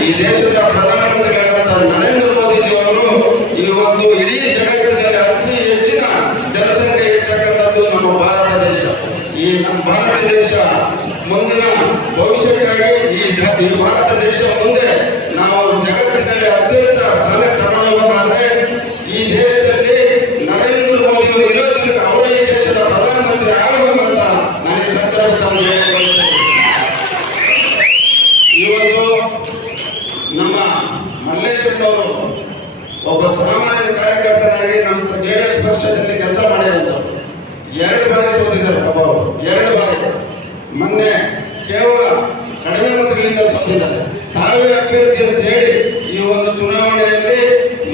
ಈ ದೇಶದ ಪ್ರಧಾನಮಂತ್ರಿಗಳಾದಂತಹ ನರೇಂದ್ರ ಮೋದಿಜಿ ಅವರು ಇವತ್ತು ಇಡೀ ಜಗತ್ತಿನಲ್ಲಿ ಅತಿ ಹೆಚ್ಚಿನ ಜನಸಂಖ್ಯೆ ಇರ್ತಕ್ಕಂಥದ್ದು ನಮ್ಮ ಭಾರತ ದೇಶ. ಈ ನಮ್ಮ ಭಾರತ ದೇಶ ಮುಂದಿನ ಭವಿಷ್ಯಕ್ಕಾಗಿ ಈ ಭಾರತ ದೇಶ ಮುಂದೆ ನಾವು ಜಗತ್ತಿನಲ್ಲಿ ಅತ್ಯಂತ ಮಲ್ಲೇಶ್ವರವರು ಒಬ್ಬ ಸಾಮಾನ್ಯ ಕಾರ್ಯಕರ್ತನಾಗಿ ನಮ್ಮ ಜೆ ಡಿ ಎಸ್ ಪಕ್ಷದಲ್ಲಿ ಕೆಲಸ ಮಾಡಿರೋದು. ಎರಡು ಬಾರಿ ಸೋತಿದ್ದಾರೆ ಅವರು. ಎರಡು ಬಾರಿ. ಮೊನ್ನೆ ಕೇವಲ ಕಡಿಮೆ ಮತಗಳಿಂದ ಸೋತಿದ್ದಾರೆ. ತಾವೇ ಅಭ್ಯರ್ಥಿ ಅಂತ ಹೇಳಿ ಈ ಒಂದು ಚುನಾವಣೆಯಲ್ಲಿ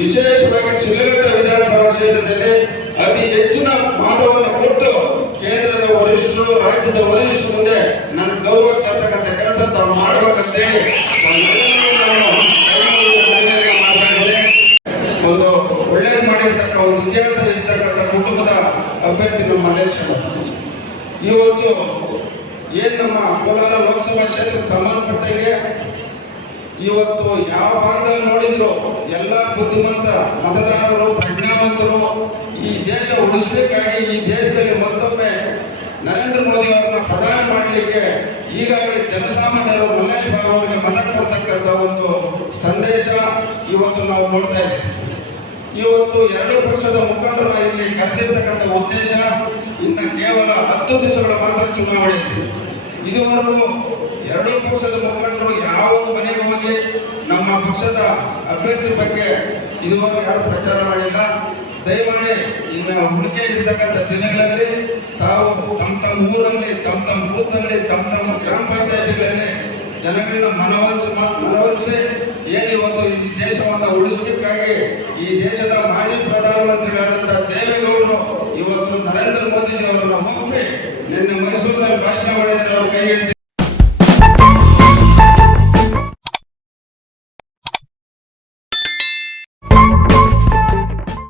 ವಿಶೇಷವಾಗಿ ಶಿಲಘಟ್ಟ ವಿಧಾನಸಭಾ ಕ್ಷೇತ್ರದಲ್ಲಿ ಅತಿ ಹೆಚ್ಚಿನ ಮಹತ್ವವನ್ನು ಕೊಟ್ಟು ಕೇಂದ್ರದ ವರಿಷ್ಠರು, ರಾಜ್ಯದ ವರಿಷ್ಠರು ಮುಂದೆ ನನ್ನ ಗೌರವ ತರ್ತಕ್ಕಂಥ ಕೆಲಸ ತಾವು ಮಾಡ್ಬೇಕಂತೇಳಿ ಇವತ್ತು ಏನು ನಮ್ಮ ಕೋಲಾರ ಲೋಕಸಭಾ ಕ್ಷೇತ್ರ ಸಂಬಂಧಪಟ್ಟಂಗೆ ಇವತ್ತು ಯಾವ ಭಾಗದಲ್ಲಿ ನೋಡಿದ್ರು ಎಲ್ಲ ಬುದ್ಧಿವಂತ ಮತದಾರರು, ಪ್ರಜ್ಞಾವಂತರು ಈ ದೇಶ ಉಳಿಸ್ಲಿಕ್ಕಾಗಿ ಈ ದೇಶದಲ್ಲಿ ಮತ್ತೊಮ್ಮೆ ನರೇಂದ್ರ ಮೋದಿ ಅವರನ್ನ ಪ್ರಧಾನ ಮಾಡಲಿಕ್ಕೆ ಈಗಾಗಲೇ ಜನಸಾಮಾನ್ಯರು ಮಲ್ಲೇಶ್ ಬಾಬು ಅವರಿಗೆ ಮತ ಕೊಡ್ತಕ್ಕಂಥ ಒಂದು ಸಂದೇಶ ಇವತ್ತು ನಾವು ನೋಡ್ತಾ ಇದ್ದೀವಿ. ಇವತ್ತು ಎರಡು ಪಕ್ಷದ ಮುಖಂಡರನ್ನ ಇಲ್ಲಿ ಕರೆಸಿರ್ತಕ್ಕಂಥ ಉದ್ದೇಶ ಇನ್ನ ಕೇವಲ ಹತ್ತು ದಿವಸಗಳ ಮಾತ್ರ ಚುನಾವಣೆ ಇದೆ. ಇದುವರೆಗೂ ಎರಡೂ ಪಕ್ಷದ ಮುಖಂಡರು ಯಾವ ಒಂದು ಮನೆಗೆ ಹೋಗಿ ನಮ್ಮ ಪಕ್ಷದ ಅಭ್ಯರ್ಥಿ ಬಗ್ಗೆ ಇದುವರೆಗೂ ಯಾರು ಪ್ರಚಾರ ಮಾಡಿಲ್ಲ. ದಯಮಾಡಿ ಇನ್ನು ಉಳಿಕೆ ಇರ್ತಕ್ಕಂಥ ದಿನಗಳಲ್ಲಿ ತಾವು ತಮ್ಮ ತಮ್ಮ ಊರಲ್ಲಿ, ತಮ್ಮ ತಮ್ಮ ಬೂತಲ್ಲಿ ತಮ್ಮ ತಮ್ಮ ಗ್ರಾಮ ಪಂಚಾಯತಿಗಳಲ್ಲಿ ಜನಗಳನ್ನ ಮನವೊಲಿಸಿ ಮನವೊಲಿಸಿ ಏನು ಇವತ್ತು ಈ ದೇಶವನ್ನು ಉಳಿಸಲಿಕ್ಕಾಗಿ ಈ ದೇಶದ ಮಾಜಿ ಪ್ರಧಾನಮಂತ್ರಿಗಳಾದಂಥ ದೇವೇಗೌಡರು ಇವತ್ತು ನರೇಂದ್ರ ಮೋದಿಜಿ